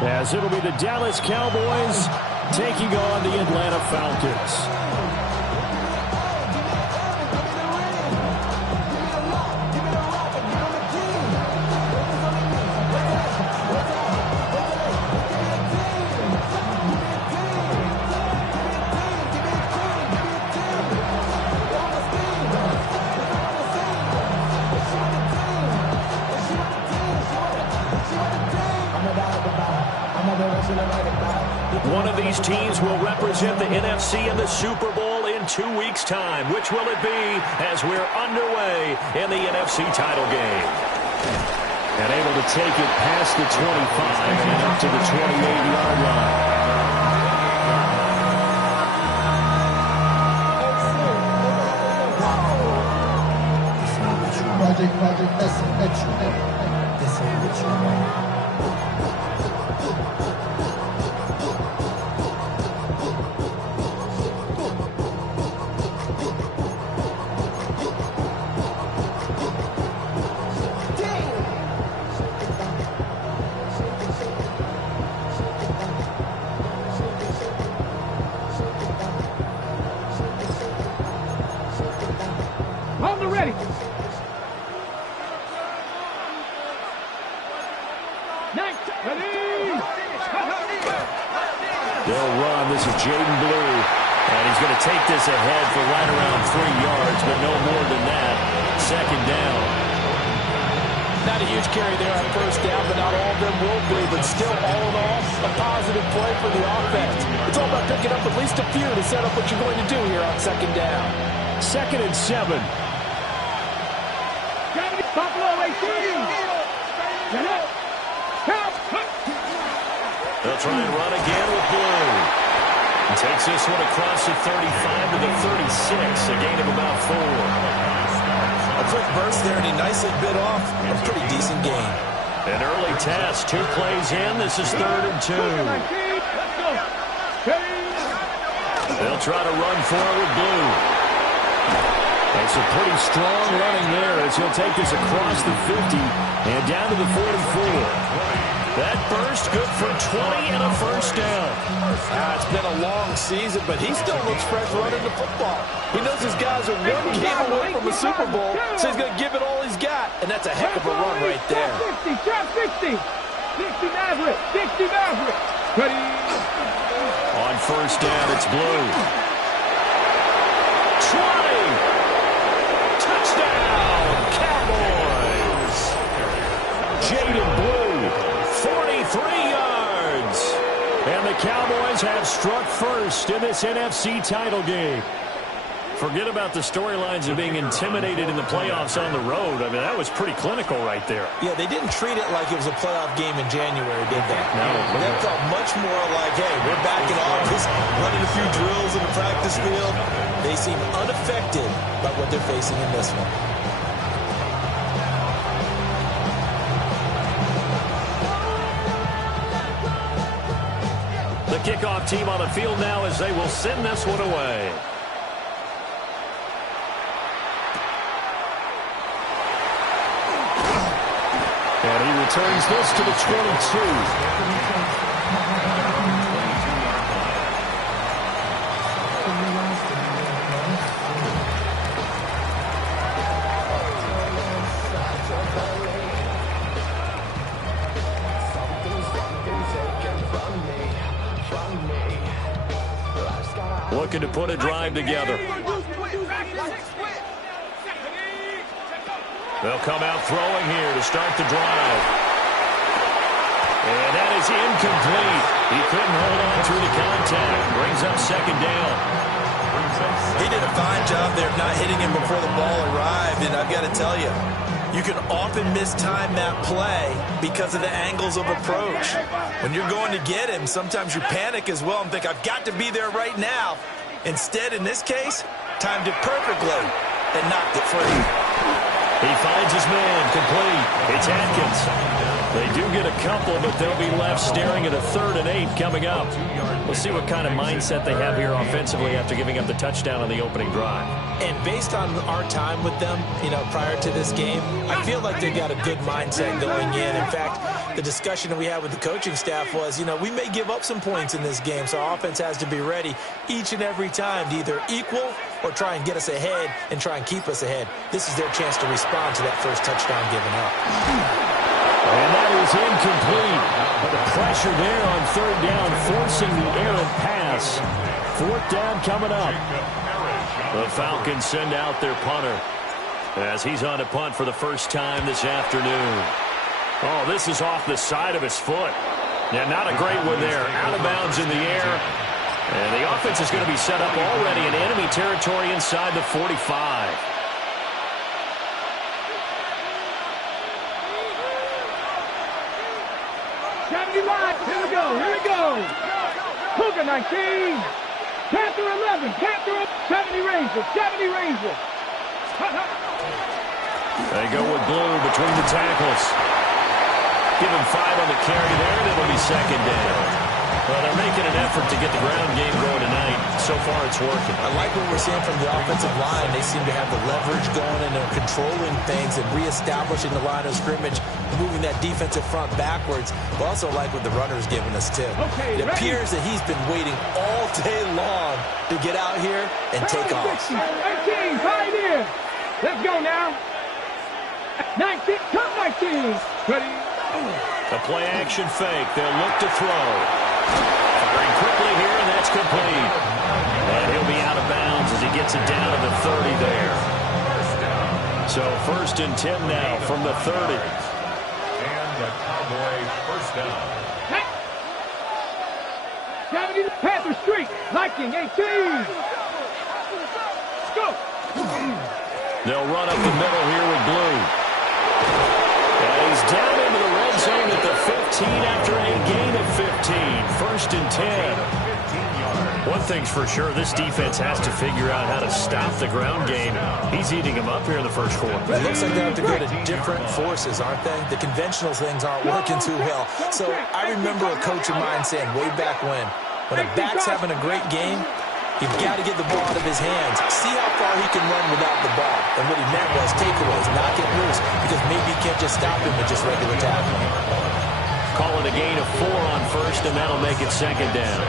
as it'll be the Dallas Cowboys taking on the Atlanta Falcons. One of these teams will represent the NFC in the Super Bowl in 2 weeks' time. Which will it be as we're underway in the NFC title game? And able to take it past the 25 and up to the 28-yard line. They'll run. This is Jaden Blue. And he's going to take this ahead for right around 3 yards, but no more than that. Second down. Not a huge carry there on first down, but not all of them will be. But still, all in all, a positive play for the offense. It's all about picking up at least a few to set up what you're going to do here on second down. 2nd and 7. Buffalo 18. They'll try and run again with Blue. He takes this one across the 35 to the 36, a gain of about 4. A quick burst there, and he nicely bit off a pretty decent gain. An early test, 2 plays in. This is 3rd and 2. They'll try to run forward Blue. It's a pretty strong running there as he'll take this across the 50 and down to the 44. That burst good for 20 and a first down. It's been a long season, but he still looks fresh running the football. He knows his guys are 1 game away from a Super Bowl, so he's going to give it all he's got, and that's a heck of a run right there. 60 Maverick. Ready. On first down, it's Blue. 20. Touchdown, Cowboys. Jaden Blue. 43 yards. And the Cowboys have struck first in this NFC title game. Forget about the storylines of being intimidated in the playoffs on the road. I mean, that was pretty clinical right there. Yeah, they didn't treat it like it was a playoff game in January, did they? No. That felt much more like, hey, we're back in August, running a few drills in the practice field. They seem unaffected by what they're facing in this one. The kickoff team on the field now as they will send this one away. And he returns this to the 22. Looking to put a drive together. They'll come out throwing here to start the drive. And that is incomplete. He couldn't hold on through the contact. Brings up second down. He did a fine job there of not hitting him before the ball arrived, and I've got to tell you, you can often mistime that play because of the angles of approach. When you're going to get him, sometimes you panic as well and think, I've got to be there right now. Instead, in this case, timed it perfectly and knocked it free. He finds his man complete. It's Atkins. They do get a couple, but they'll be left staring at a 3rd and 8 coming up. We'll see what kind of mindset they have here offensively after giving up the touchdown on the opening drive. And based on our time with them, prior to this game, I feel like they got a good mindset going in. In fact, the discussion that we had with the coaching staff was, we may give up some points in this game, so our offense has to be ready each and every time to either equal or try and get us ahead and try and keep us ahead. This is their chance to respond to that first touchdown given up. And that is incomplete. But the pressure there on 3rd down, forcing the errant pass. 4th down coming up. The Falcons send out their punter as he's on to punt for the first time this afternoon. Oh, this is off the side of his foot. Yeah, not a great one there. Out of bounds in the air. And the offense is going to be set up already in enemy territory inside the 45. Here we go. Cougar 19. Panther 11. Panther 70 Rangers. 70 Rangers. They go with Blue between the tackles. Give him 5 on the carry there, and it'll be 2nd down. Well, they're making an effort to get the ground game going tonight. So far, it's working. I like what we're seeing from the offensive line. They seem to have the leverage going, and they're controlling things and reestablishing the line of scrimmage, moving that defensive front backwards. But also like what the runner's giving us, too. It appears that he's been waiting all day long to get out here and take off. 18, Pioneer. Let's go now. 19, come 19. Ready? The play action fake. They'll look to throw. Firing quickly here, and that's complete. And he'll be out of bounds as he gets it down to the 30 there. So 1st and 10 now from the 30. And the Cowboys first down. 70 Panther Street. Viking 18. Go. They'll run up the middle here with Blue. And he's down into the red zone at the 15 after a gain of 15. 1st and 10. One thing's for sure, this defense has to figure out how to stop the ground game. He's eating them up here in the first quarter. It looks like they have to go to different forces, aren't they? The conventional things aren't working too well. So I remember a coach of mine saying way back when a back's having a great game, you've got to get the ball out of his hands. See how far he can run without the ball. And what he meant was takeaways, knock it loose, because maybe you can't just stop him with just regular tackling. Call it a gain of 4 on 1st, and that'll make it 2nd down.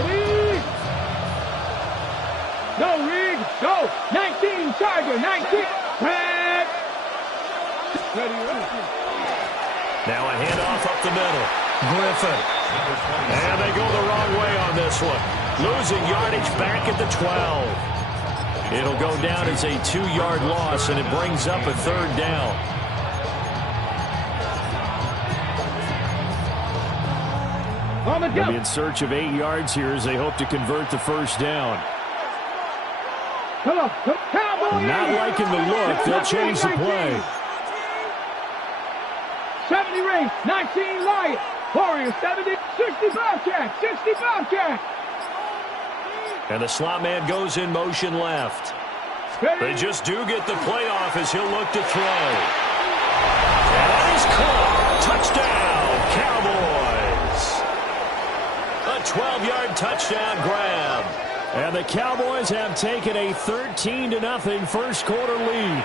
Ready? Go, Rig. Go. 19, Tiger. 19. Red. Ready. Now a handoff up the middle. Griffin. And they go the wrong way on this one. Losing yardage back at the 12. It'll go down as a 2-yard loss, and it brings up a 3rd down. They'll be in search of 8 yards here as they hope to convert the 1st down. Come on. Cowboys. Not liking the look. They'll change the play. 70 Ring. 19 Lion. Warriors 70. 65 Jack. 65 Jack. And the slot man goes in motion left. They just do get the play off as he'll look to throw. And that is caught. Touchdown, Cowboys. A 12-yard touchdown grab. And the Cowboys have taken a 13-0 first quarter lead.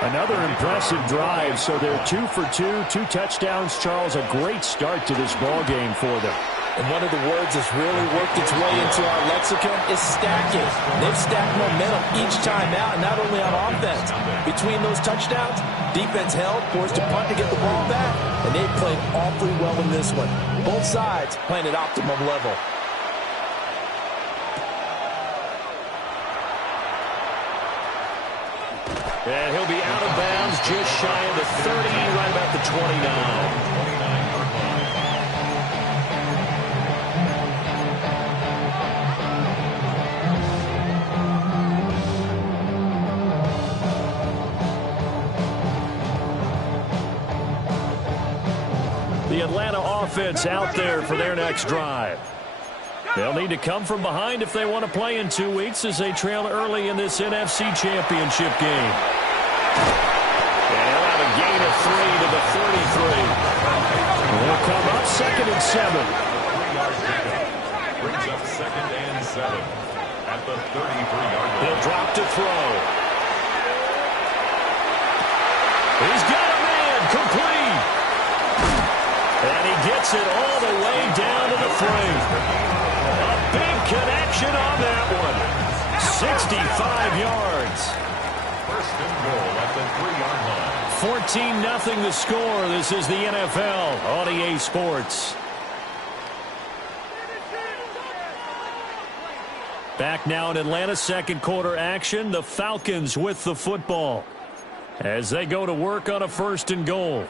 Another impressive drive, so they're 2 for 2, 2 touchdowns. Charles, a great start to this ball game for them. And one of the words that's really worked its way into our lexicon is stacking. They've stacked momentum each time out, and not only on offense. Between those touchdowns, defense held, forced to punt to get the ball back, and they played awfully well in this one. Both sides playing at optimum level. And he'll be out of bounds just shy of the 30, right about the 29. The Atlanta offense out there for their next drive. They'll need to come from behind if they want to play in 2 weeks as they trail early in this NFC Championship game. 2nd and 7. Brings up 2nd and 7 at the 33-yard line. He'll drop to throw. He's got a man, complete. And he gets it all the way down to the 3. A big connection on that one. 65 yards. First and goal at the 3-yard line. 14-0 the score. This is the NFL on EA Sports. Back now in Atlanta, second quarter action. The Falcons with the football as they go to work on a 1st and goal.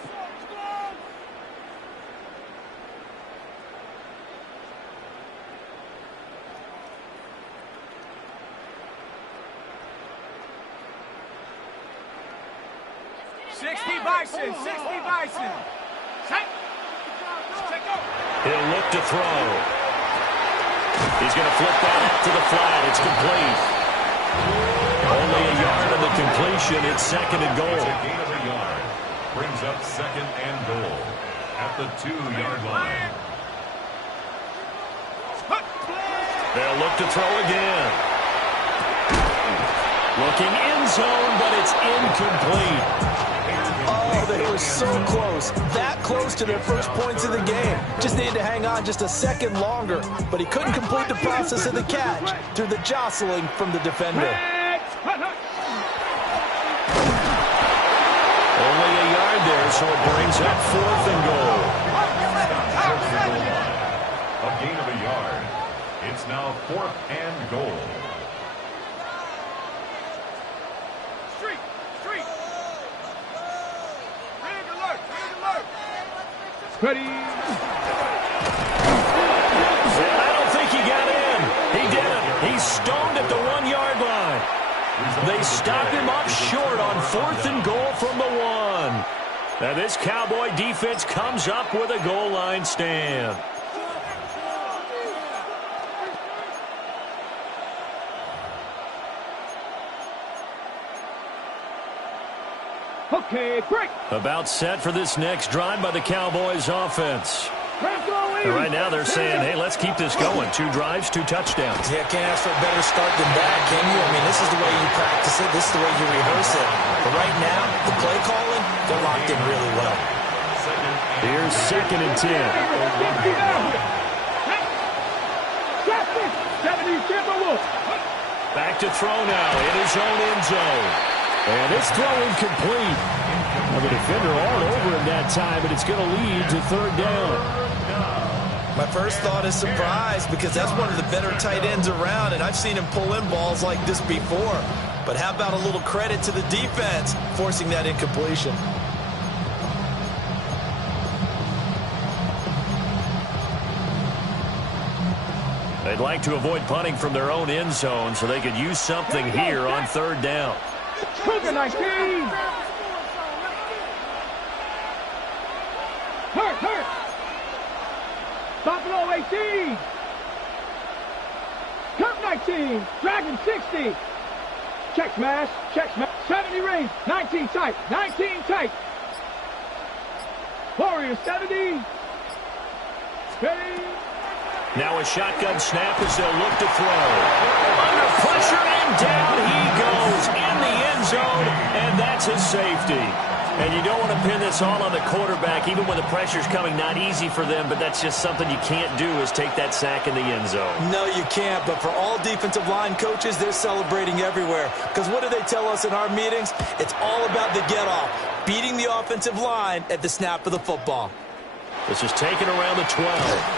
He'll look to throw. He's going to flip that out to the flat. It's complete. Only a yard of the completion. It's 2nd and goal. It's a gain of a yard. Brings up 2nd and goal at the 2-yard line. They'll look to throw again. Looking end zone, but it's incomplete. Oh, they were so close. That close to their first points of the game. Just needed to hang on just a second longer. But he couldn't complete the process of the catch through the jostling from the defender. Only a yard there, so it brings up 4th and goal. A gain of a yard. It's now 4th and goal. Ready. And I don't think he got in. He didn't. He's stoned at the 1-yard line. They stop him up short on 4th and goal from the 1. Now this Cowboy defense comes up with a goal line stand. Okay, break. About set for this next drive by the Cowboys offense. And right now they're saying, hey, let's keep this going. 2 drives, 2 touchdowns. Yeah, can't ask for a better start than that, can you? I mean, this is the way you practice it. This is the way you rehearse it. But right now, the play calling, they're locked in really well. Here's 2nd and 10. Back to throw now in his own end zone. And it's throw incomplete. Well, the defender all over him that time, but it's going to lead to 3rd down. My first thought is surprise because that's one of the better tight ends around, and I've seen him pull in balls like this before. But how about a little credit to the defense forcing that incompletion? They'd like to avoid punting from their own end zone so they could use something here on 3rd down. Cougar 19. Hurt. Buffalo 18. Kirk 19. Dragon 60. Check smash. 70 rings. 19 tight. Warriors 70. Ready. Now a shotgun snap as they'll look to throw. Under pressure and down he goes in the end zone, and that's his safety. And you don't want to pin this all on the quarterback, even when the pressure's coming. Not easy for them, but that's just something you can't do is take that sack in the end zone. No, you can't, but for all defensive line coaches, they're celebrating everywhere. Because what do they tell us in our meetings? It's all about the get-off, beating the offensive line at the snap of the football. This is taken around the 12.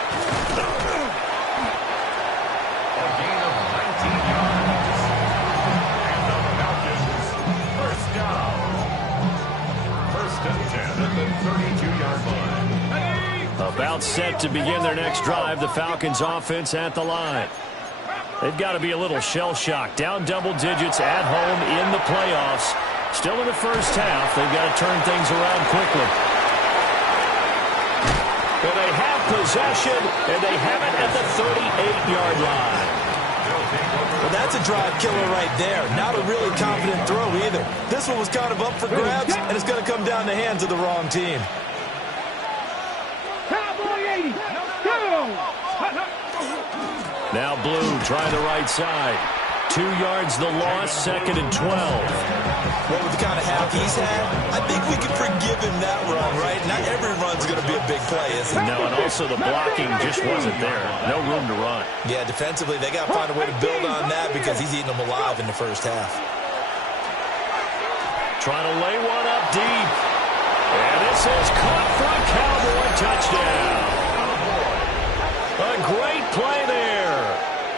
About set to begin their next drive. The Falcons offense at the line. They've got to be a little shell-shocked. Down double digits at home in the playoffs. Still in the first half. They've got to turn things around quickly. And they have possession, and they have it at the 38-yard line. Well, that's a drive killer right there. Not a really confident throw either. This one was kind of up for grabs, and it's going to come down the hands of the wrong team. Cowboy Now Blue trying the right side. 2 yards the loss, 2nd and 12. Well, with the kind of half he's had, I think we can forgive him that run, right? Not every run's going to be a big play, is it? No, and also the blocking just wasn't there. No room to run. Yeah, defensively, they got to find a way to build on that because he's eating them alive in the first half. Trying to lay one up deep. And this is caught for a Cowboy touchdown. A great play there.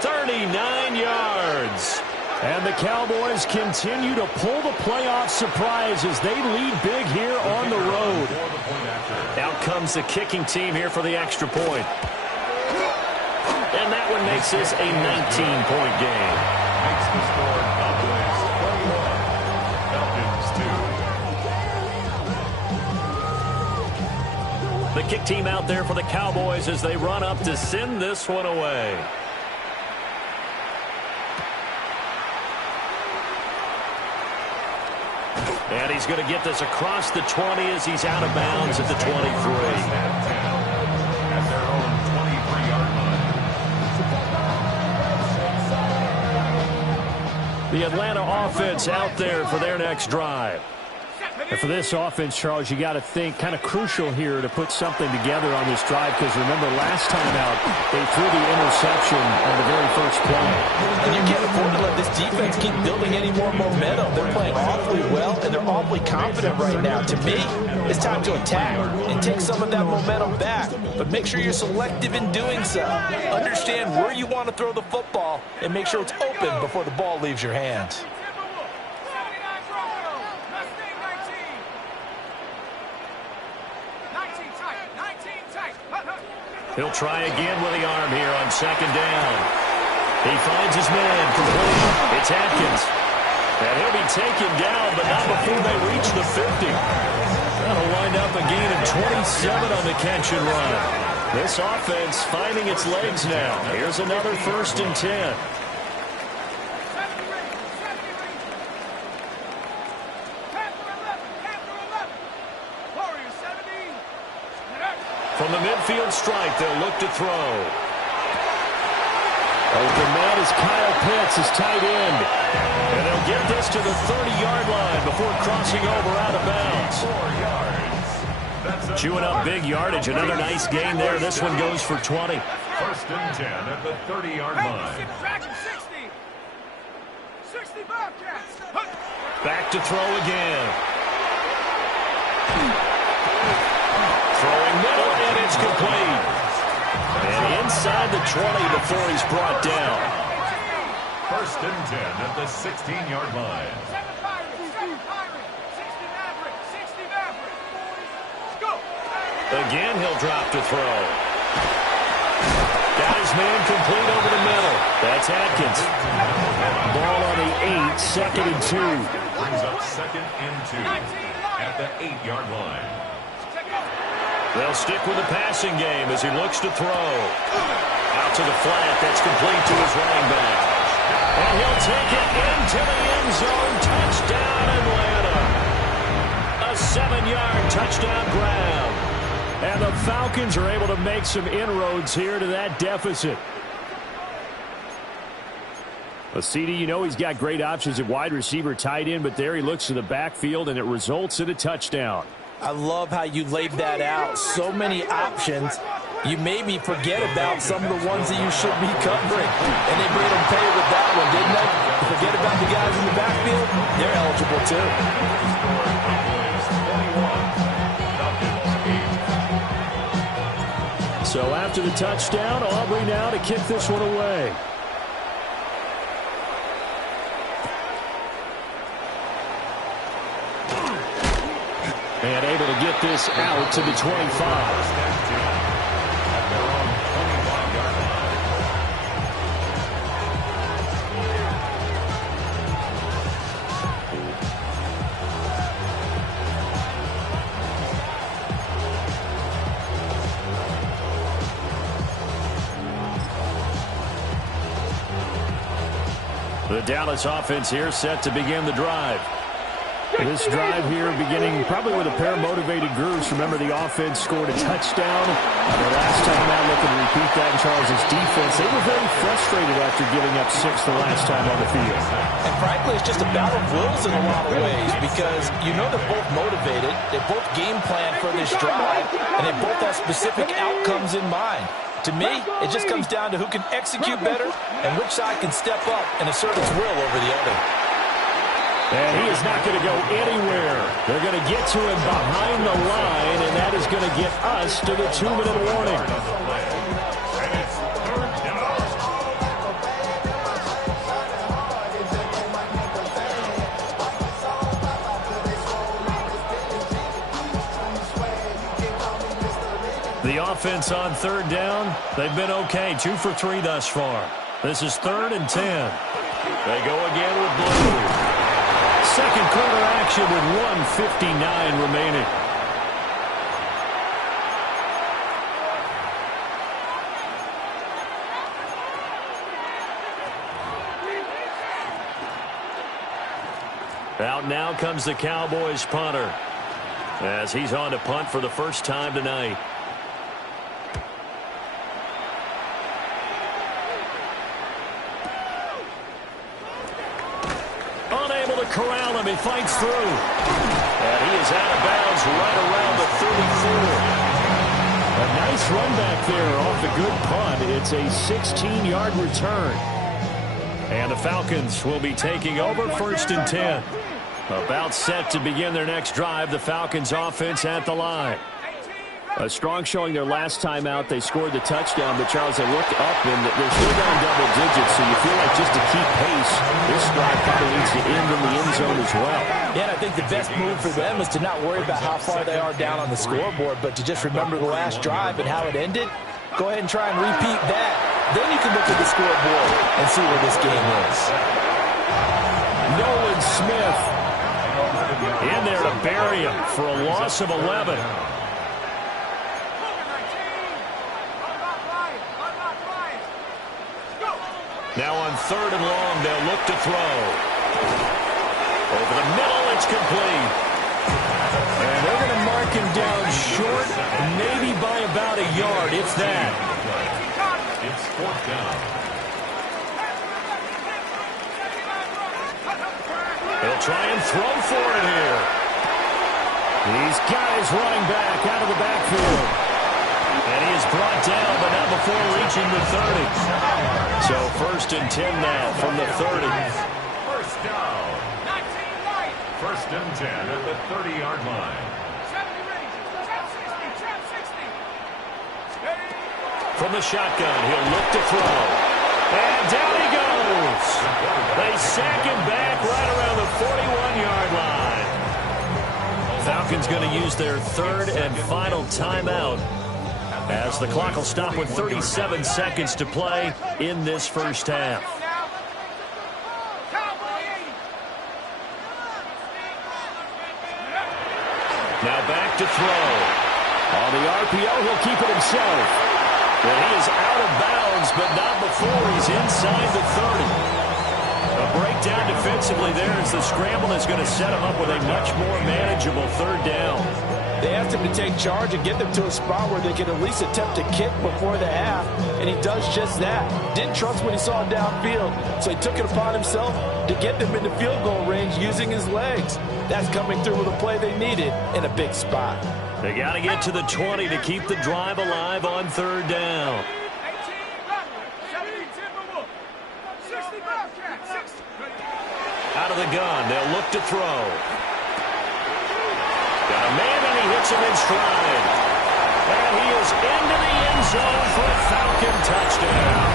39 yards. And the Cowboys continue to pull the playoff surprise as they lead big here on the road. Out comes the kicking team here for the extra point. And that one makes this a 19-point game. Makes the score Cowboys 21, Falcons 2. The kick team out there for the Cowboys as they run up to send this one away. And he's going to get this across the 20 as he's out of bounds at the 23. At their own 23-yard line. The Atlanta offense out there for their next drive. And for this offense, Charles, you got to think kind of crucial here to put something together on this drive because remember last time out they threw the interception on the very first play. And you can't afford to let this defense keep building any more momentum. They're playing awfully well and they're awfully confident right now. To me, it's time to attack and take some of that momentum back. But make sure you're selective in doing so. Understand where you want to throw the football and make sure it's open before the ball leaves your hands. He'll try again with the arm here on 2nd down. He finds his man complete. It's Atkins. And he'll be taken down, but not before they reach the 50. That'll wind up a gain of 27 on the catch and run. This offense finding its legs now. Here's another 1st and 10. From the midfield stripe, they'll look to throw. Open man is Kyle Pitts, his tight end. And they'll get this to the 30-yard line before crossing over out of bounds. Chewing up big yardage. Another nice gain there. This one goes for 20. 1st and 10 at the 30-yard line. Back to throw again. Throwing middle, and it's complete. And inside the 20 before he's brought down. 1st and 10 at the 16-yard line. Again, he'll drop to throw. Got his man complete over the middle. That's Atkins. Ball on the 8, 2nd and 2. Brings up 2nd and 2 at the 8-yard line. They'll stick with the passing game as he looks to throw. Out to the flat. That's complete to his running back. And he'll take it into the end zone. Touchdown, Atlanta. A 7-yard touchdown grab. And the Falcons are able to make some inroads here to that deficit. Well, CD, you know he's got great options at wide receiver, tight end, but there he looks to the backfield, and it results in a touchdown. I love how you laid that out. So many options. You maybe forget about some of the ones that you should be covering. And they made them pay with that one, didn't they? Forget about the guys in the backfield. They're eligible too. So after the touchdown, Aubrey now to kick this one away. And able to get this out to the 25. The Dallas offense here set to begin the drive. This drive here beginning probably with a pair of motivated groups. Remember, the offense scored a touchdown. The last time out, looking to repeat that in Charles' defense. They were very frustrated after giving up 6 the last time on the field. And frankly, it's just a battle of wills in a lot of ways because you know they're both motivated. They both game plan for this drive, and they both have specific outcomes in mind. To me, it just comes down to who can execute better and which side can step up and assert its will over the other. And he is not going to go anywhere. They're going to get to him behind the line, and that is going to get us to the 2-minute warning. The offense on third down, they've been okay. 2 for 3 thus far. This is 3rd and 10. They go again with Blue. Second quarter action with 1:59 remaining. Out now comes the Cowboys punter as he's on to punt for the first time tonight. Corral him, he fights through. And he is out of bounds right around the 34. A nice run back there off the good punt. It's a 16-yard return. And the Falcons will be taking over 1st and 10. About set to begin their next drive. The Falcons offense at the line. A strong showing their last time out. They scored the touchdown, but Charles, they look up and they're still down double digits, so you feel like just to keep pace, this drive probably needs to end in the end zone as well. Yeah, and I think the best move for them is to not worry about how far they are down on the scoreboard, but to just remember the last drive and how it ended. Go ahead and try and repeat that. Then you can look at the scoreboard and see where this game is. Nolan Smith in there to bury him for a loss of 11. Now on 3rd and long, they'll look to throw. Over the middle, it's complete. And they're going to mark him down short, maybe by about a yard, if that. It's 4th down. He'll try and throw for it here. These guys running back out of the backfield. And he is brought down, but not before reaching the 30. So 1st and 10 now from the 30. First down. 1st and 10 at the 30-yard line. From the shotgun, he'll look to throw. And down he goes. They sack him back right around the 41-yard line. Falcons going to use their 3rd and final timeout, as the clock will stop with 37 seconds to play in this first half. Now back to throw. On the RPO, he'll keep it himself. And he is out of bounds, but not before he's inside the 30. A breakdown defensively there as the scramble is going to set him up with a much more manageable 3rd down. They asked him to take charge and get them to a spot where they could at least attempt to kick before the half, and he does just that. Didn't trust what he saw downfield, so he took it upon himself to get them into field goal range using his legs. That's coming through with a play they needed in a big spot. They got to get to the 20 to keep the drive alive on 3rd down. Out of the gun, they'll look to throw. Got a man, and he hits him in stride. And he is into the end zone for a Falcon touchdown.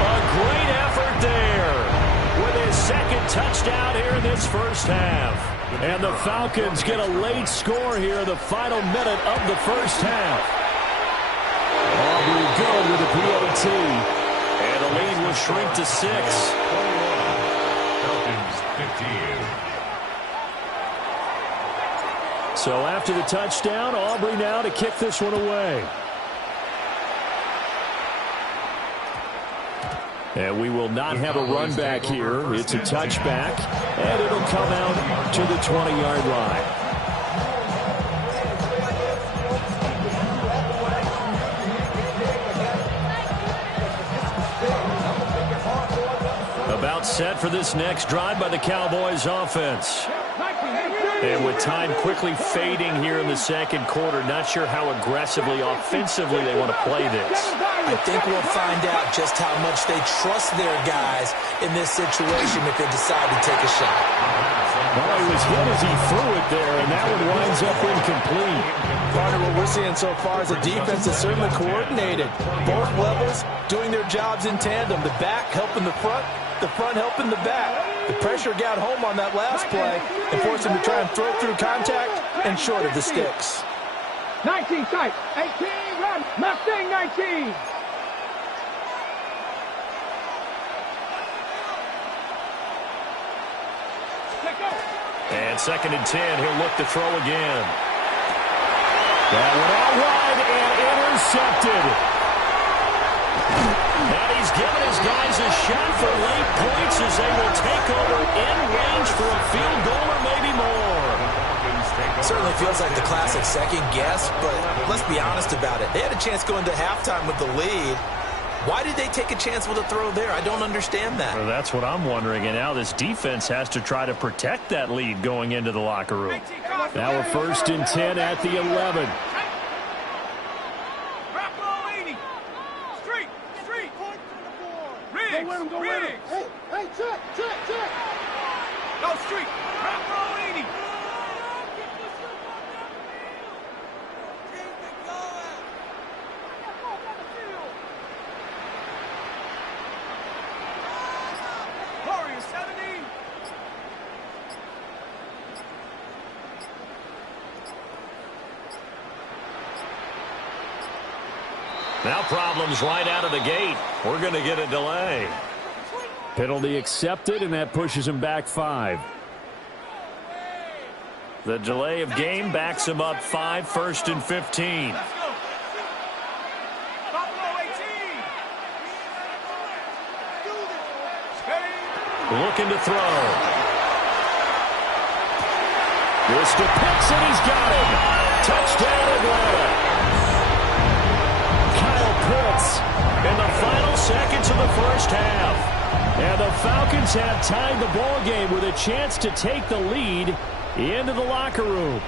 A great effort there with his 2nd touchdown here in this first half. And the Falcons get a late score here in the final minute of the first half. Aubrey good with the PAT. And the lead will shrink to 6. Falcons 15. So after the touchdown, Aubrey now to kick this one away. And we will not have a run back here. It's a touchback, and it'll come out to the 20-yard line. About set for this next drive by the Cowboys offense. And with time quickly fading here in the second quarter, not sure how aggressively, offensively they want to play this. I think we'll find out just how much they trust their guys in this situation if they decide to take a shot. Well, he was hit as he threw it there, and that one winds up incomplete. Part of what we're seeing so far is the defense is certainly coordinated. Both levels doing their jobs in tandem. The back helping the front helping the back. The pressure got home on that last play and forced him to try and throw through contact and short of the sticks. 19 tight, 18 run, Mustang 19. And 2nd and 10, he'll look to throw again. That one out wide and intercepted. And he's given his guys a shot for late points as they will take over in range for a field goal or maybe more. Certainly feels like the classic second guess, but let's be honest about it. They had a chance going to halftime with the lead. Why did they take a chance with a throw there? I don't understand that. Well, that's what I'm wondering. And now this defense has to try to protect that lead going into the locker room. Now we're 1st and 10 at the 11. Hey, check. Go street. Rock roll 80. Warriors 70. Now problems right out of the gate. We're going to get a delay. Penalty accepted, and that pushes him back 5. The delay of game backs him up 5, 1st and 15. Looking to throw. This to Pitts, and he's got him. Touchdown, Atlanta. Kyle Pitts in the final seconds of the first half. And the Falcons have tied the ball game with a chance to take the lead into the locker room.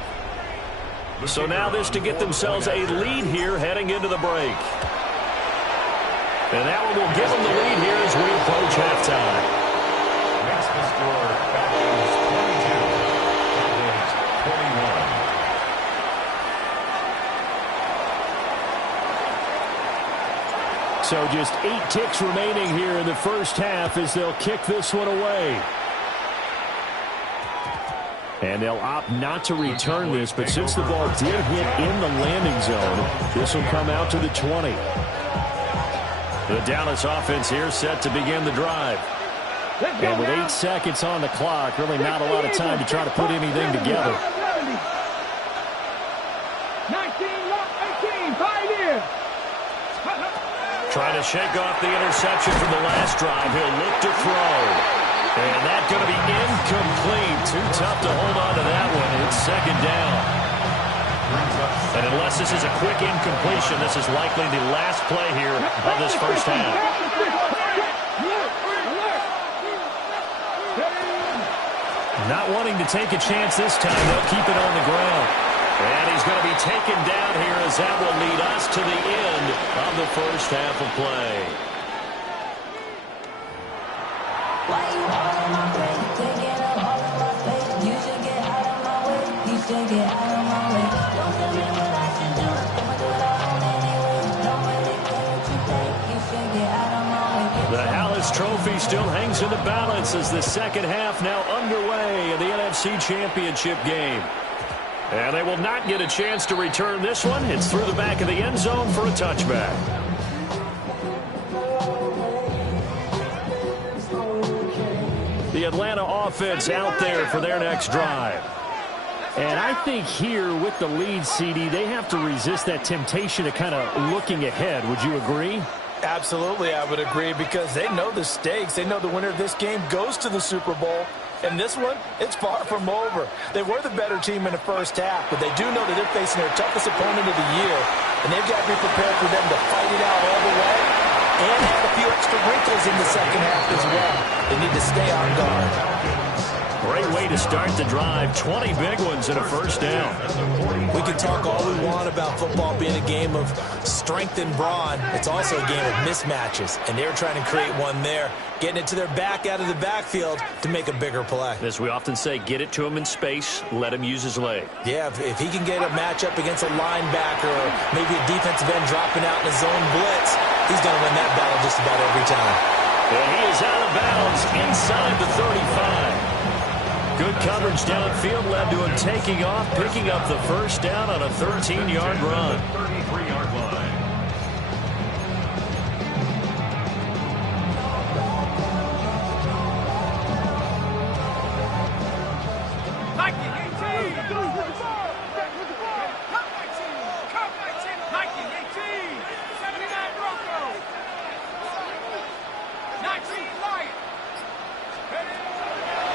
So now this to get themselves a lead here heading into the break. And that one will give them the lead here as we approach halftime. Makes the score Falcons 22, Cowboys 21. So just 8 ticks remaining here in the first half as they'll kick this one away. And they'll opt not to return this, but since the ball did hit in the landing zone, this will come out to the 20. The Dallas offense here set to begin the drive. And with 8 seconds on the clock, really not a lot of time to try to put anything together. 19, 5 years. Trying to shake off the interception from the last drive. He'll look to throw. And that's going to be incomplete. Too tough to hold on to that one. It's 2nd down. And unless this is a quick incompletion, this is likely the last play here of this first half. Not wanting to take a chance this time. They'll keep it on the ground. And he's going to be taken down here as that will lead us to the end of the first half of play. Why you all in my face? Taking up all of my space. You should get out of my way. You should get out of my way. Don't tell me what I should do. I'ma do it all anyway. Don't really care what you think. You should get out of my way. The Hallis Trophy still hangs in the balance as the second half now underway in the NFC Championship game. And they will not get a chance to return this one. It's through the back of the end zone for a touchback. The Atlanta offense out there for their next drive. And I think here with the lead, CD, they have to resist that temptation of kind of looking ahead. Would you agree? Absolutely, I would agree, because they know the stakes. They know the winner of this game goes to the Super Bowl. And this one, it's far from over. They were the better team in the first half, but they do know that they're facing their toughest opponent of the year, and they've got to be prepared for them to fight it out all the way and add a few extra wrinkles in the second half as well. They need to stay on guard. Great way to start the drive. 20 big ones and a first down. We can talk all we want about football being a game of strength and brawn. It's also a game of mismatches, and they're trying to create one there, getting it to their back out of the backfield to make a bigger play. As we often say, get it to him in space, let him use his leg. Yeah, if he can get a matchup against a linebacker or maybe a defensive end dropping out in a zone blitz, he's going to win that battle just about every time. And he is out of bounds inside the 35. Good coverage downfield led to him taking off, picking up the first down on a 13-yard run. 33-yard line.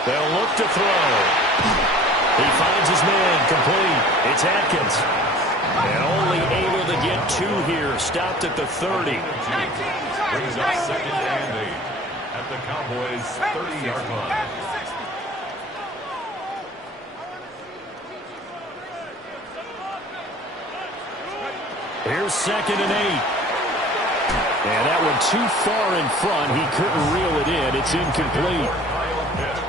They'll look to throw. He finds his man, complete. It's Atkins. And only able to get 2 here. Stopped at the 30. Brings up second and 8 at the Cowboys' 30-yard line. Here's second and 8. And that one too far in front. He couldn't reel it in. It's incomplete.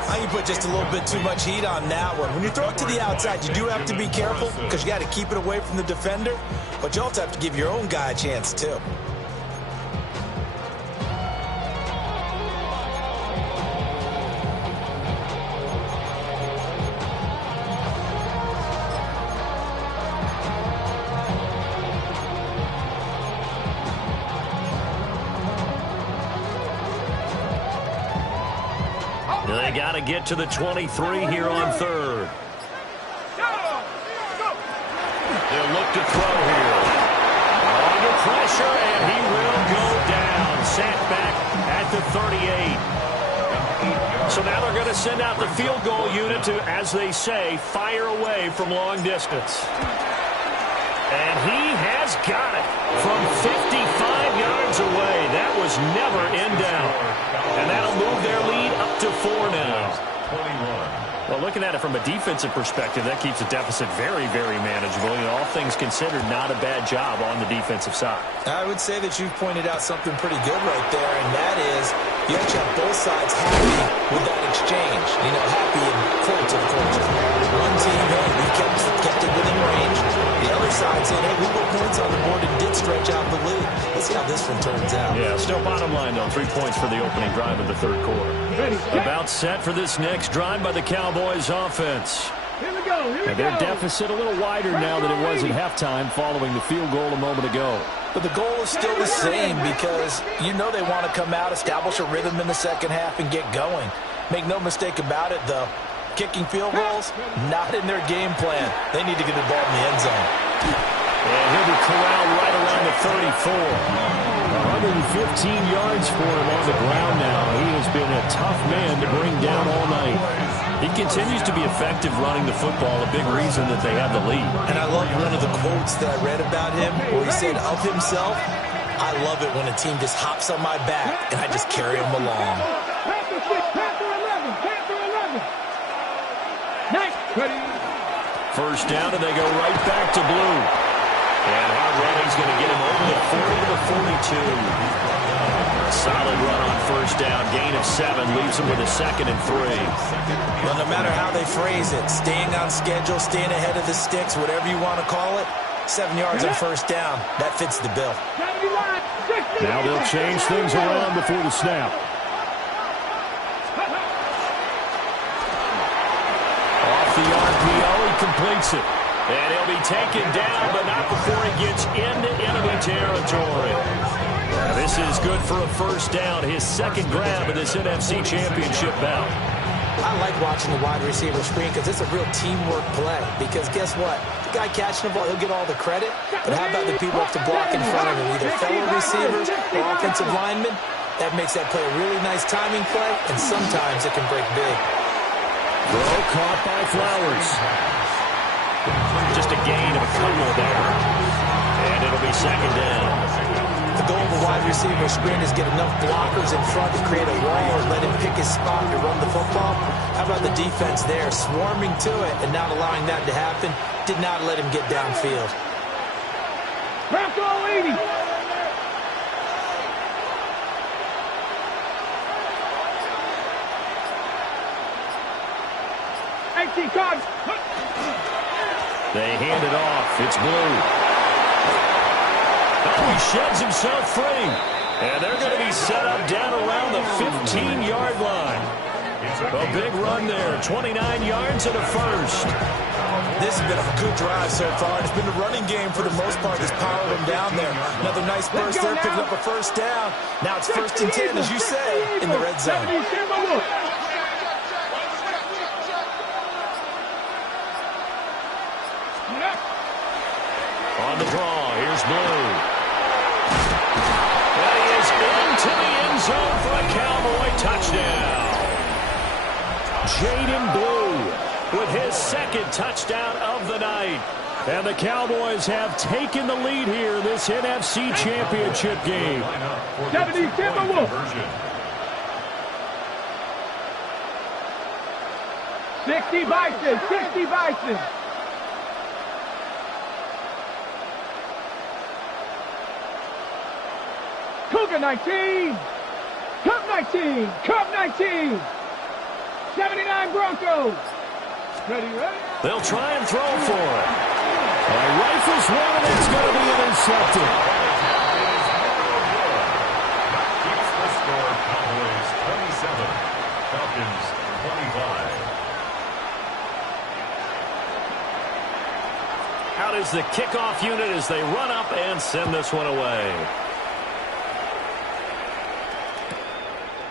I think you put just a little bit too much heat on that one. When you throw it to the outside, you do have to be careful because you got to keep it away from the defender, but you also have to give your own guy a chance too. They got to get to the 23 here on third. They'll look to throw here. Under pressure, and he will go down. Sat back at the 38. So now they're going to send out the field goal unit to, as they say, fire away from long distance. And he has got it from 55 yards away. That was never in doubt. And that'll move their lead up to 4 now. 21. Well, looking at it from a defensive perspective, that keeps the deficit very, very manageable. You know, all things considered, not a bad job on the defensive side. I would say that you've pointed out something pretty good right there, and that is you actually have both sides happy with that exchange. You know, happy in quotes, of course. One team, hey, we kept it within range. The other side saying, hey, we put points on the board and did stretch out the lead. Let's see how this one turns out. Yeah, still bottom line, though. 3 points for the opening drive of the third quarter. About set for this next drive by the Cowboys offense. Here we go. And their deficit a little wider now than it was at halftime following the field goal a moment ago. But the goal is still the same because you know they want to come out, establish a rhythm in the second half, and get going. Make no mistake about it, though. Kicking field goals, not in their game plan. They need to get the ball in the end zone. And he'll be corralled right around the 34. 115 yards for him on the ground now. He has been a tough man to bring down all night. He continues to be effective running the football, a big reason that they have the lead. And I love one of the quotes that I read about him where he said of himself, I love it when a team just hops on my back and I just carry them along. Panther 6, Panther 11, Panther 11. Nice. Ready. First down, and they go right back to blue. And hard running's going to get him over the 40 to the 42. A solid run on first down. Gain of 7 leaves him with a 2nd and 3. Well, no matter how they phrase it, staying on schedule, staying ahead of the sticks, whatever you want to call it, 7 yards on first down, that fits the bill. Now they'll change things around before the snap. Off the RPO, he completes it. And he'll be taken down, but not before he gets into enemy territory. Now, this is good for a first down, his second grab of this NFC Championship bout. I like watching the wide receiver screen because it's a real teamwork play. Because guess what? The guy catching the ball, he'll get all the credit. But how about the people up to block in front of him, either fellow receivers or offensive linemen? That makes that play a really nice timing play, and sometimes it can break big. Throw caught by Flowers. Just a gain of a couple there. And it'll be second down. The goal of a wide receiver screen is get enough blockers in front to create a wall or let him pick his spot to run the football. How about the defense there, swarming to it and not allowing that to happen? Did not let him get downfield. Bronco 80. They hand it off. It's Blue. Oh, he sheds himself free. And they're going to be set up down around the 15-yard line. A big run there. 29 yards and a first. This has been a good drive so far. It's been the running game for the most part that's powered them down there. Another nice burst there, picking up a first down. Now it's 1st and 10, as you say, in the red zone. On the draw, here's Blue. And he is into the end zone for a Cowboy touchdown. Jaden Blue with his second touchdown of the night. And the Cowboys have taken the lead here in this NFC Championship game. 70 Timberwolves. 60 Bison, 60 Bison. Cougar 19. Cup 19. Cup 19. 79 Broncos. Ready, ready. They'll try and throw for it. Rifles one, and it's going to be intercepted. Keeps the score. Cowboys 27. Falcons 25. Out is the kickoff unit as they run up and send this one away.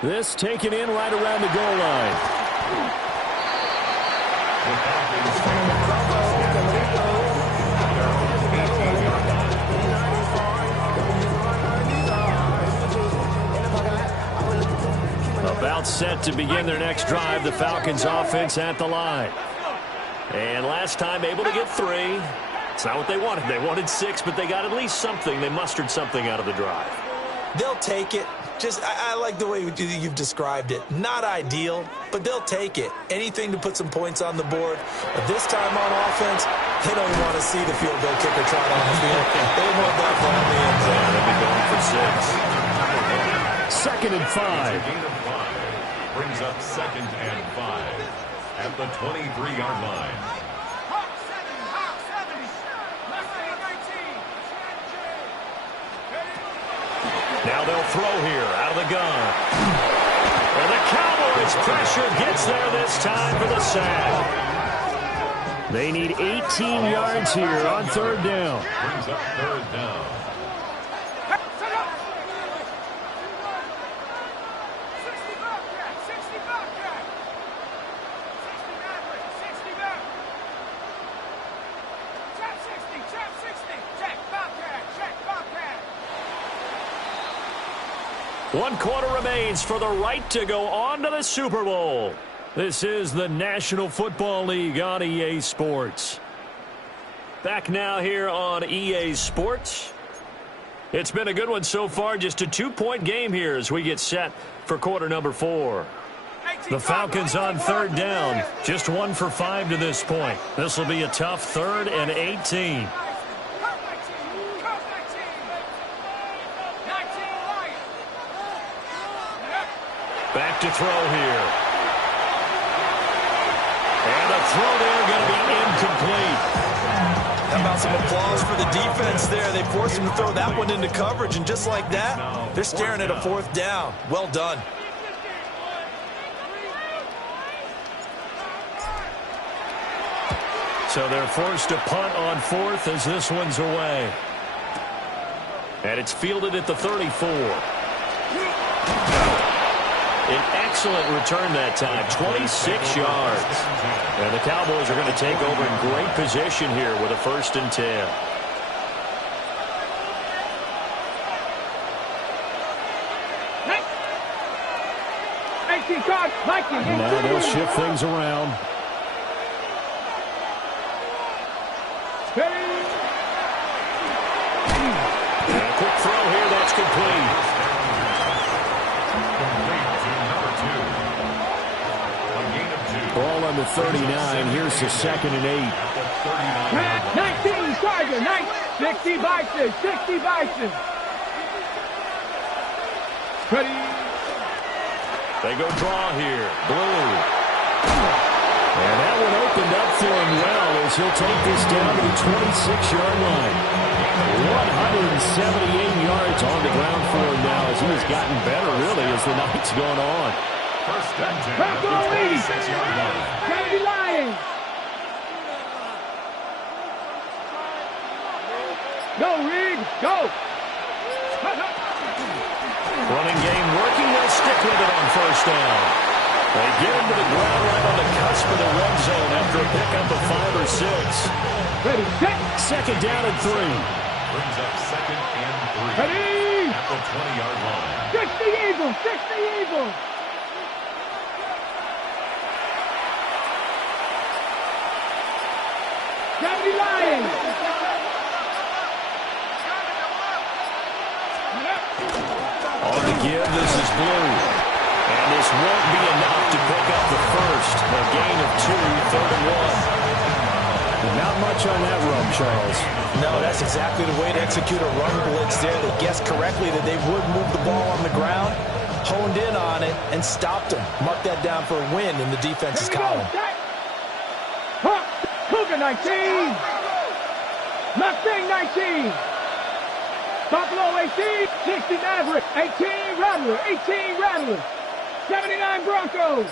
This taken in right around the goal line. About set to begin their next drive, the Falcons offense at the line. And last time able to get 3. It's not what they wanted. They wanted 6, but they got at least something. They mustered something out of the drive. They'll take it. I like the way you've described it. Not ideal, but they'll take it. Anything to put some points on the board. But this time on offense, they don't want to see the field goal kicker trot on the field. They want that ball in the end zone. They'll be going for 6. Second and 5. Gain of 5 brings up 2nd and 5 at the 23-yard line. Now they'll throw here out of the gun. And the Cowboys pressure gets there this time for the sack. They need 18 yards here on 3rd down. Brings up 3rd down. One quarter remains for the right to go on to the Super Bowl. This is the National Football League on EA Sports. Back now here on EA Sports. It's been a good one so far. Just a 2-point game here as we get set for quarter number 4. The Falcons on 3rd down. Just 1 for 5 to this point. This will be a tough 3rd and 18. Back to throw here. And the throw there going to be incomplete. How about some applause for the defense there? They forced him to throw that one into coverage, and just like that, they're staring at a 4th down. Well done. So they're forced to punt on 4th as this one's away. And it's fielded at the 34. An excellent return that time, 26 yards. And the Cowboys are going to take over in great position here with a 1st and 10. Now they'll shift things around. And a quick throw here, that's complete. Ball on the 39. Here's the 2nd and 8. 19, Tiger, 60 Bison, 60 Bison. Ready. They go draw here. Blue. And that one opened up for him well as he'll take this down to the 26-yard line. 178 yards on the ground for him now as he has gotten better, really, as the night's gone on. 1st and 10 at the 26-yard line. Kennedy Lions. Go, Reed. Go. Running game working. They'll stick with it on 1st down. They get him to the ground right on the cusp of the red zone after a pickup of 5 or 6. Ready, set. 2nd down and 3. Brings up 2nd and 3. Ready. At the 20-yard line. 60 Eagles, 60 Eagles. Kennedy Lions. On the give, this is Blue. And this won't be enough to pick up the 1st. A gain of 2, 3rd and 1. Not much on that run, Charles. No, that's exactly the way to execute a run blitz there. They guessed correctly that they would move the ball on the ground, honed in on it, and stopped them. Mark that down for a win in the defense's column. Cougar 19. Mustang 19. Buffalo 18. 60 Maverick. 18 Rattler. 18 Rattler. 79 Broncos.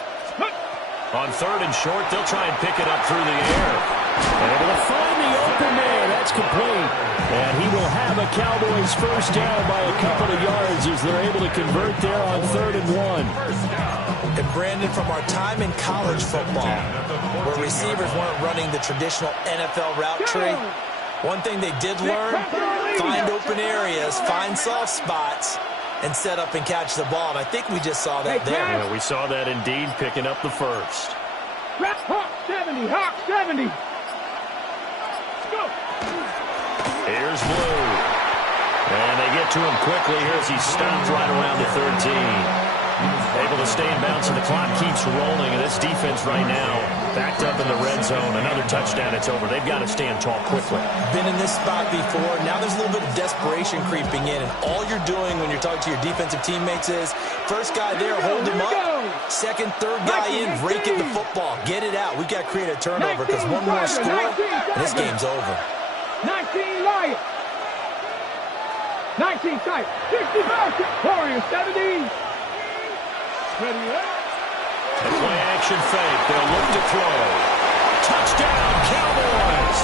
On 3rd and short, they'll try and pick it up through the air. And able to find the open man. That's complete. And he will have a Cowboys 1st down by a couple of yards as they're able to convert there on 3rd and 1. And Brandon, from our time in college football, where receivers weren't running the traditional NFL route tree, one thing they did learn, find open areas, find soft spots, and set up and catch the ball. And I think we just saw that there. Yeah, we saw that indeed, picking up the 1st. Hawk 70, Hawk 70. Go. Here's Blue. And they get to him quickly here as he stopped right around the 13. Able to stay in bounds, and the clock keeps rolling. And this defense right now, backed up in the red zone. Another touchdown, it's over. They've got to stand tall quickly. Been in this spot before. Now there's a little bit of desperation creeping in. And all you're doing when you're talking to your defensive teammates is, first guy there, hold him up. 2nd, 3rd guy in, rake at the football. Get it out. We've got to create a turnover because one more score, and this game's over. 19 Lions. 19 tight. 65 Warriors 70. Ready up. The play action fake. They'll look to throw. Touchdown, Cowboys!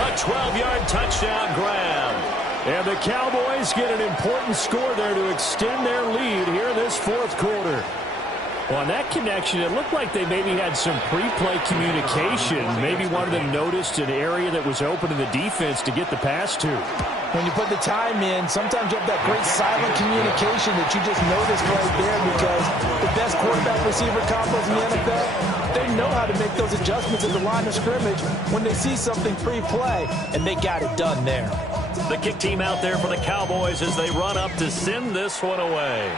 A 12-yard touchdown grab. And the Cowboys get an important score there to extend their lead here in this 4th quarter. Well, on that connection, it looked like they maybe had some pre-play communication. Maybe one of them noticed an area that was open in the defense to get the pass to. When you put the time in, sometimes you have that great silent communication that you just noticed right there, because the best quarterback-receiver combos in the NFL, they know how to make those adjustments at the line of scrimmage when they see something pre-play, and they got it done there. The kick team out there for the Cowboys as they run up to send this one away.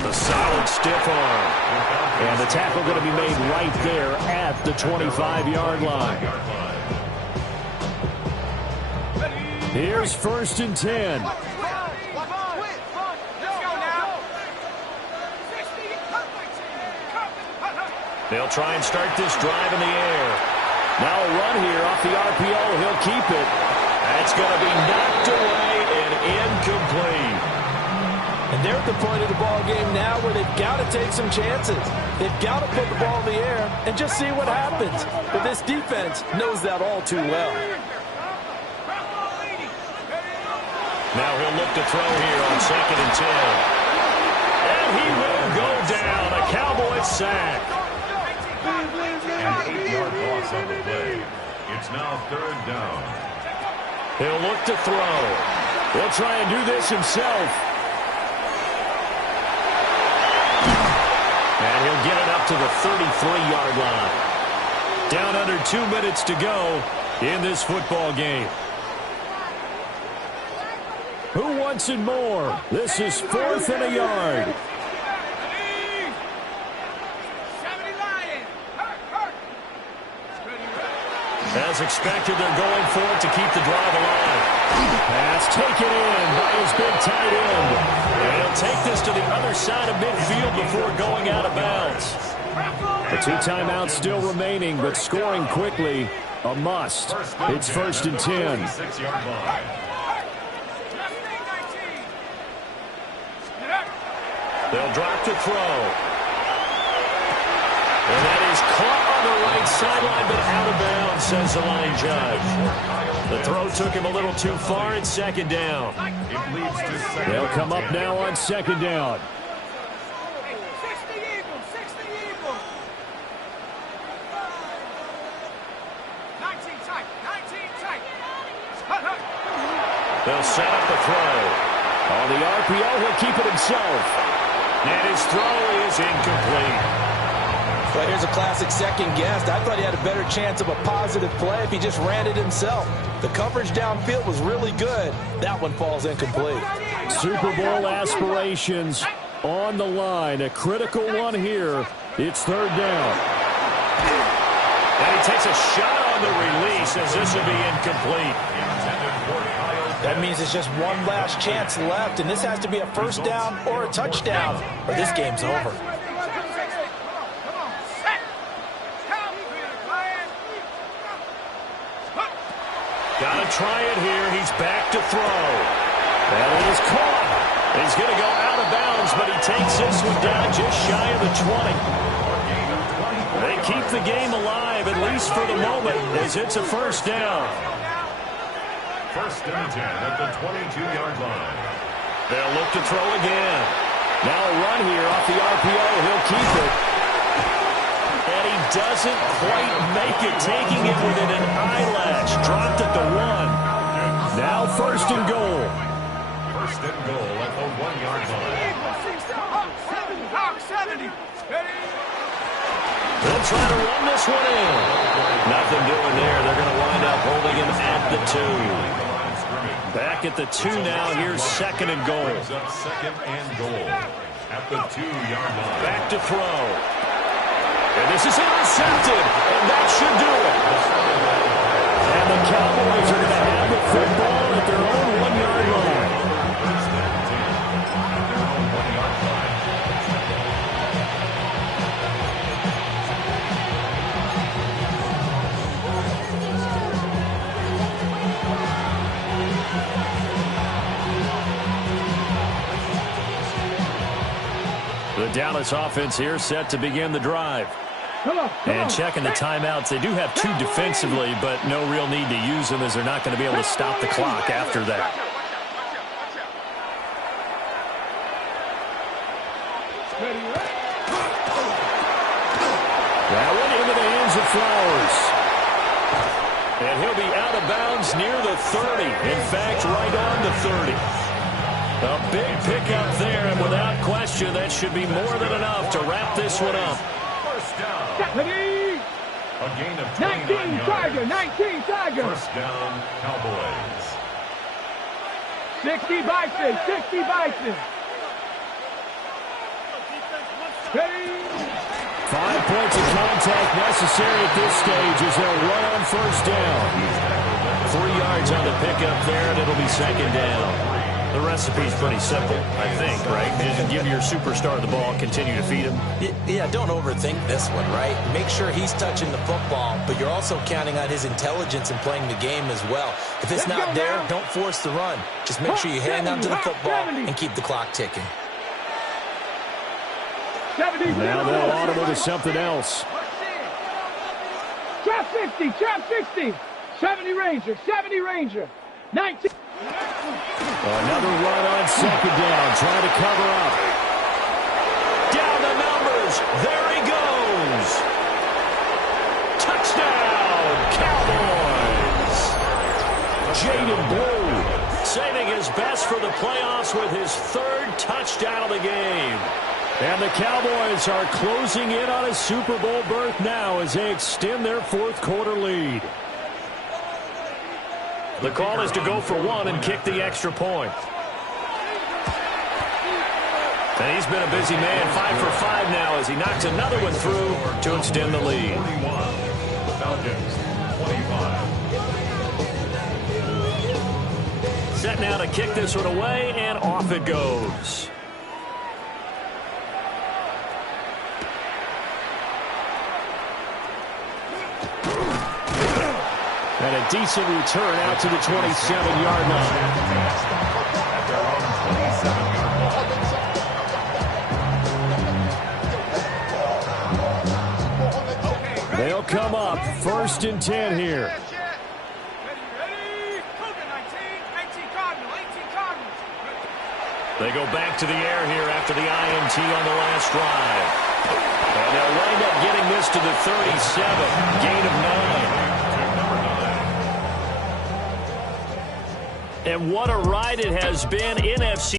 The solid stiff arm. And the tackle going to be made right there at the 25-yard line. Here's 1st and 10. They'll try and start this drive in the air. Now a run here off the RPO. He'll keep it. That's going to be knocked away and incomplete. And they're at the point of the ball game now where they've got to take some chances. They've got to put the ball in the air and just see what happens. But this defense knows that all too well. Now he'll look to throw here on 2nd and 10. And he will go down. A Cowboys sack. An 8-yard loss on the play. It's now 3rd down. He'll look to throw. He'll try and do this himself. And he'll get it up to the 33-yard line. Down under 2 minutes to go in this football game. Who wants it more? This is 4th and a yard. As expected, they're going for it to keep the drive alive. Pass taken in by his big tight end. And he'll take this to the other side of midfield before going out of bounds. The 2 timeouts still remaining, but scoring quickly, a must. It's 1st and 10. They'll drop to throw. And that is caught on the right sideline, but out of bounds, says the line judge. The throw took him a little too far in 2nd down. They'll come up now on 2nd down. They'll set up the throw. On the RPO, he'll keep it himself. And his throw is incomplete. Well, here's a classic second guess. I thought he had a better chance of a positive play if he just ran it himself. The coverage downfield was really good. That one falls incomplete. Super Bowl aspirations on the line. A critical one here. It's 3rd down. And he takes a shot on the release as this will be incomplete. That means it's just one last chance left, and this has to be a 1st down or a touchdown, or this game's over. Gotta try it here. He's back to throw. And it is caught. He's going to go out of bounds, but he takes this one down just shy of the 20. They keep the game alive, at least for the moment, as it's a 1st down. 1st and 10 at the 22-yard line. They'll look to throw again. Now a run here off the RPO. He'll keep it. And he doesn't quite make it, taking it within an eyelash. Dropped at the 1. Now 1st and goal. 1st and goal at the 1-yard line. They'll try to run this one in. Nothing doing there. They're going to wind up holding him at the 2. Back at the 2 now. Here's 2nd and goal. Brings up 2nd and goal at the 2-yard line. Back to throw. And this is intercepted. And that should do it. And the Cowboys are going to have the football at their own 1-yard line. The Dallas offense here set to begin the drive. And checking the timeouts. They do have 2 defensively, but no real need to use them as they're not going to be able to stop the clock after that. That one into the hands of Flowers. And he'll be out of bounds near the 30. In fact, right on the 30. A big pickup there, and without question, that should be more than enough to wrap this one up. 1st down. A gain of 19 Tiger, 19 Tiger. 1st down, Cowboys. 60 Bison, 60 Bison. 5 points of contact necessary at this stage as they'll run on 1st down. 3 yards on the pickup there, and it'll be 2nd down. The recipe's pretty simple, I think, right? Just give your superstar the ball, continue to feed him. Yeah, don't overthink this one, right? Make sure he's touching the football, but you're also counting on his intelligence in playing the game as well. If it's not there, don't force the run. Just make sure you hang on to the football and keep the clock ticking. Now they'll audible to something else. Trap 50, trap 60. 70 Ranger, 70 Ranger. 19. Another run on second down, trying to cover up. Down the numbers. There he goes. Touchdown, Cowboys. Jaden Blue saving his best for the playoffs with his third touchdown of the game. And the Cowboys are closing in on a Super Bowl berth now as they extend their fourth quarter lead. The call is to go for one and kick the extra point. And he's been a busy man, 5 for 5 now as he knocks another one through to extend the lead. Falcons, 25. Set now to kick this one away, and off it goes. And a decent return out to the 27-yard line. At their own 27-yard line. They'll come up 1st and 10 here. They go back to the air here after the INT on the last drive. And they'll wind up getting this to the 37, gain of 9. And what a ride it has been. NFC